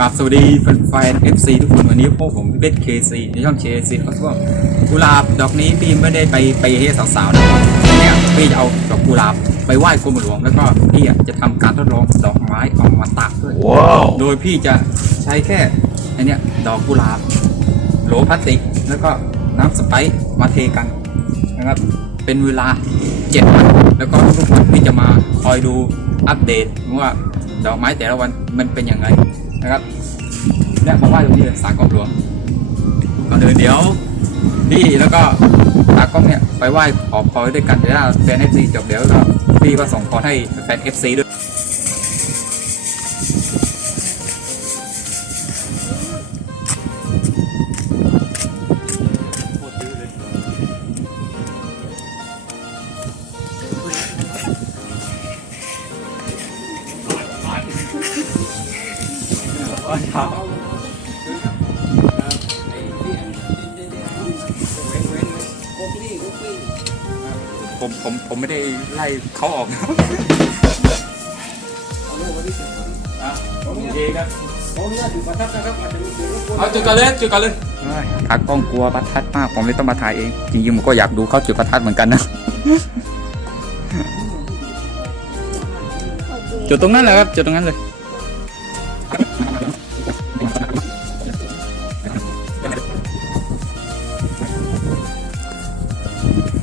กับสวัสดีแฟนๆ FC ทุกคนวันนี้พวกผมเบสเคซีในช่องเคซีเขาบอกกุหลาบดอกนี้พี่ไม่ได้ไปไปให้สาวๆนะครับเนี่ยพี่จะเอาดอกกุหลาบไปไหว้กรมหลวงแล้วก็พี่อะจะทำการทดลองดอกไม้เอามาตักด้วยโดยพี่จะใช้แค่อันเนี้ยดอกกุหลาบโหลพลาสติก แล้วก็น้ำสไปซ์มาเทกันนะครับ เป็นเวลาเจ็ดวันแล้วก็ทุกๆวันพี่จะมาคอยดูอัปเดตว่าดอกไม้แต่ละวันมันเป็นยังไง นะครับเนี่ยมาว่าตรงนี้เลยสารกรมหลวงก่อนอื่นเดี๋ยวพี่แล้วก็ตากล้องเนี่ยไปไหว้ขอพรด้วยกันเดี๋ยวแฟนเอฟซีจบเดี๋ยวก็พี่ก็ส่งพรให้แฟนเอฟซีด้วย ผมผมผมไม่ได้ไล่เขาออกนะโอเคครับเอาจุดกันเลยจุดกันเลยถ่ายกล้องกลัวประทัดมาก ผมเลยต้องมาถ่ายเอง จริงๆผมก็อยากดูเขาจุดประทัดเหมือนกันนะ จุดตรงนั้นแหละครับ จุดตรงนั้นเลย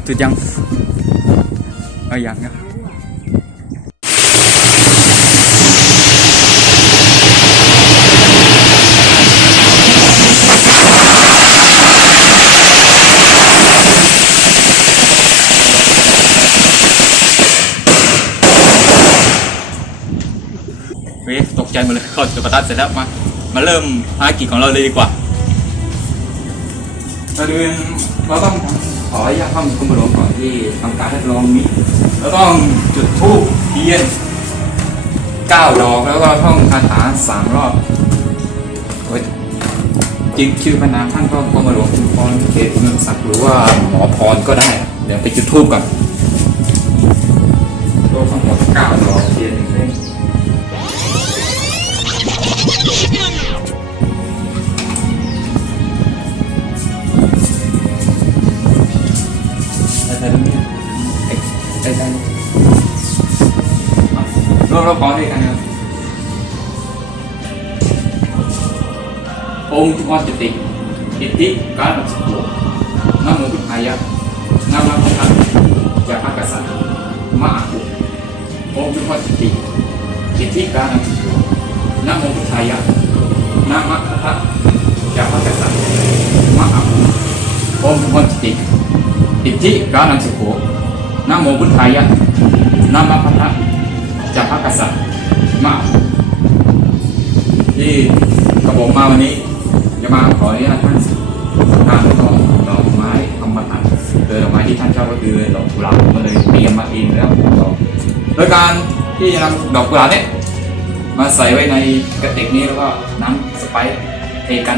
จุดยัง เอายังนะเว้ยตกใจหมดเลยเข้าจุดประทัดเสร็จแล้วมา มาเริ่มภารกิจของเราเลยดีกว่าก่อนอื่นเราต้อง ออนุญาตข้าคุณหลวงก่อนที่ทำการทดลองนี้เราต้องจุดธูปเทียนเก้าดอกแล้วก็ท่องคาถาสามรอบโอ้ยจริงชื่อพระนามท่านก็กรมหลวงคุณพรเขตเมืองศักดิ์หรือว่าหมอพรก็ได้ เดี๋ยวไปจุดธูปก่อนตัวทั้งหมดเก้าดอกเทียนหนึ่งเล่ม ได้ได้เราเราขอด้วยกันครับองค์ทุกวันจติอิทธิการัสุโขนะโมพุทธายะนะมะพุทธะจะพักกษัตริย์มะอาหุองค์ทุกวันจติอิทธิการัสุโขนะโมพุทธายะนะมะพุทธะจะพักกษัตริย์มะอาหุองค์ทุกวันจติอิทธิกานังสุโข นโมพุทธายะนะมะพัทธะจักรกษัตริย์มาที่กระผมมาวันนี้ จะมาขออนุญาตท่านการทองดอกไม้ธรรมทันโดยดอกไม้ที่ท่านชอบก็คือดอกกุหลาบผมก็เลยเตรียมมาเองแล้วดอกโดยการที่จะนำดอกกุหลาบเนี่ยมาใส่ไว้ในกระติกนี้แล้วก็น้ำสไปซ์เทกัน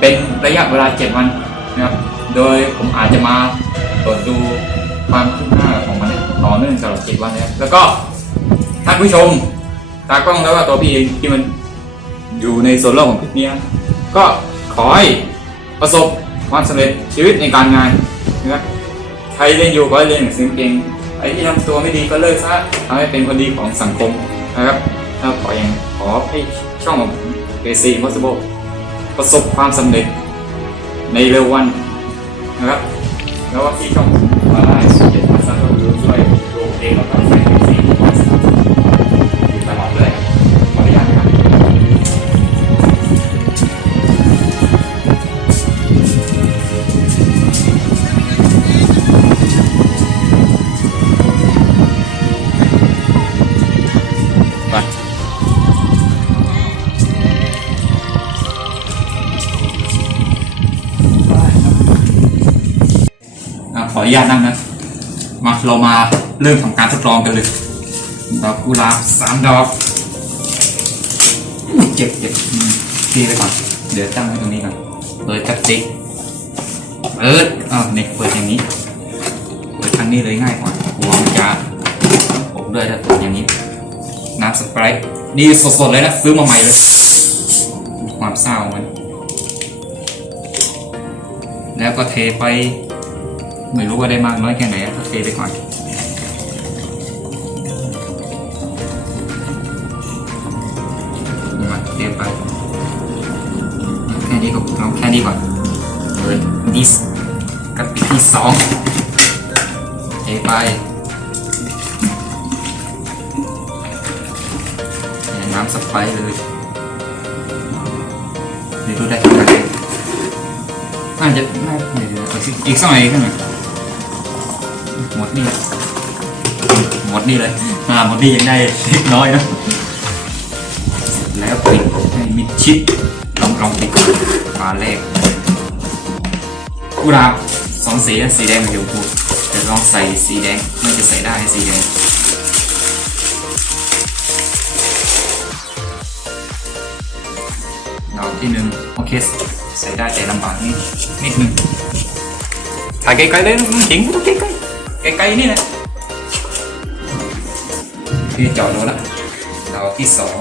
เป็นระยะเวลา 7 วันนะครับ โดยผมอาจจะมาตรวจดู ความคืบหน้าของมันต่อเนื่องตลอด7วันนะครับแล้วก็ท่านผู้ชมตากล้องแล้วก็ตัวพี่เองที่มันอยู่ในส่วนรอบของคลิปนี้ก็ขอให้ประสบความสำเร็จชีวิตในการงานนะครับใครเรียนอยู่ก็เรียนหนังสือเก่งไอ้ที่ทำตัวไม่ดีก็เลิกซะทำให้เป็นคนดีของสังคมนะครับถ้าขออย่างขอให้ช่องของเบซีมอสโบประสบความสำเร็จในเร็ววันนะครับแล้วว่าที่ช่อง มาได้เจ็ดพันซับก็คือช่วยดูเองแล้วก็ นุญาตนั่งนะ มาเรามาเริ่มทำการทดลองกันเลย ดอกกุหลาบสามดอกเจ็บเจ็บอืมทีไปก่อน เดี๋ยวตั้งไว้ตรงนี้ก่อน เปิดกระติกเปิดอ้าวนี่เปิดอย่างนี้ เปิดทางนี้เลยง่ายกว่าหัวมันจะผมด้วยถ้าเปิดอย่างนี้ น้ำสไปร์นี่สดๆเลยนะ ซื้อมาใหม่เลย ความเศร้ามัน แล้วก็เทไป ไม่รู้ว่าได้มากน้อยแค่ไหนก็เทไปก่อนมาเทไปแค่นี้ก็เอาแค่นี้ก่อนเปิดดิสกับที่สองเทไปน้ำสไปร์เลยไม่รู้ได้เท่าไหร่น่าจะน่าเดี๋ยวอีกสักหน่อยขึ้นมา หมดนี่หละหมดนี่เลยอ่าหมดนี่ยังได้เล็กน้อยนะแล้วปิดให้มิดชิดลองลองปิดก่อนฝาแรกกุหลาบสองสีนะสีแดงกับชมพูจะลองใส่สีแดงมันจะใส่ได้สีแดงดอกที่หนึ่งโอเคใส่ได้แต่ลำบากนิดนิดนึงถ่ายไกลๆเลยนะจริงใกล้ๆ ไกลๆนี่แหละพี่จอดดูละดอกที่สอง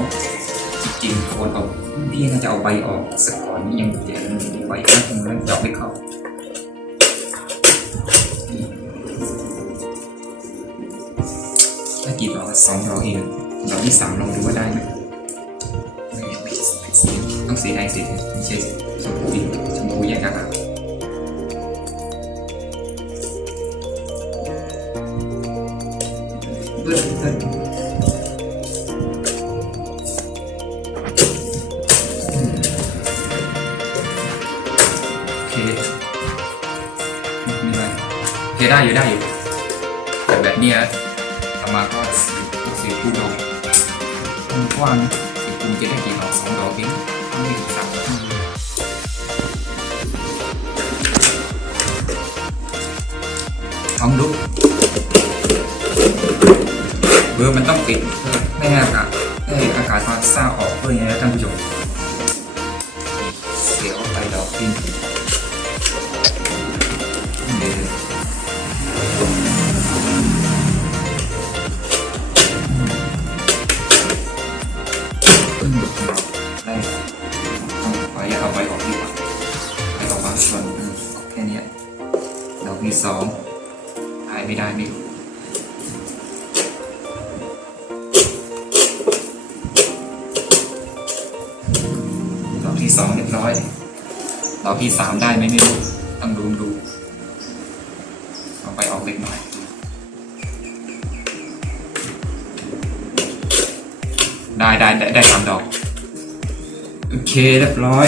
จริงๆควรเอาพี่น่าจะเอาใบออกสักก่อนนี่ยังเดี๋ยวใบก็คงแล้วดอกไม่เข้าถ้ากี่ดอกสองดอกเองดอกที่สามลองดูว่าได้ไหมต้องสีแดงสีไม่ใช่ชมพูชมพูแยกกันอะเพื่อนเพื่อนโอเครโอเคได้อยู่ได้อยู่แต่แบ บเนี้ยทำมาก็สีสีคูณดอกมันกว้างนะสีคู ณจะได้กี่ดอกสองดอกเองไม่ถึงสามดอกลองดูเบอร์มันต้องปิดเพื่อให้อากาศให้อากาศมันซ่าออกด้วยไงนะท่านผู้ชม องเรียบร้อยดอกที่สามได้ไหมไม่รู้ต้องดูดูเอาไปออกเล็กหน้อยได้ได้ได้ได้สามดอก โอเคเรียบร้อย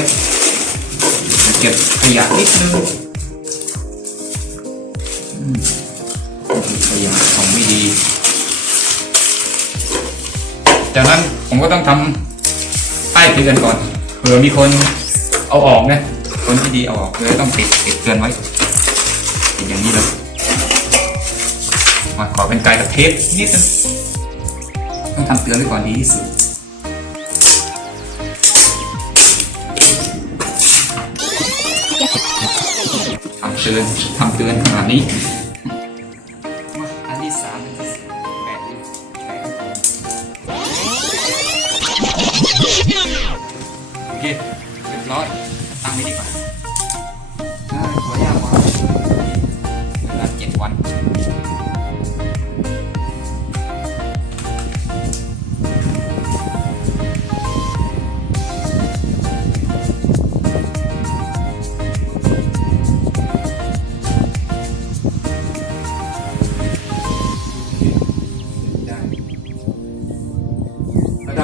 เก็บขยะนิดนึงขยะของไม่ดี จากนั้นผมก็ต้องทำป้ายเตือนก่อนเผื่อมีคน เอาออกนะคนที่ดีเอาออกเลยต้องติดติดเตือนไว้ติดอย่างนี้เลยมาขอเป็นไกลกับเทปนิดนึงต้องทำเตือนไว้ก่อนดีที่สุดทำเตือนทำเตือนขนาดนี้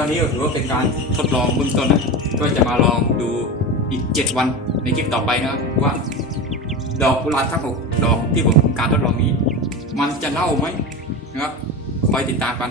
วตอนนี้ก็ถือว่าเป็นการทดลองเบื้องต้นนะก็จะมาลองดูอีก 7 วันในคลิปต่อไปนะครับว่า ดอกกุหลาบทั้งหกดอกที่ผมทำการทดลองนี้ มันจะเน่าไหมนะครับคอยติดตามกัน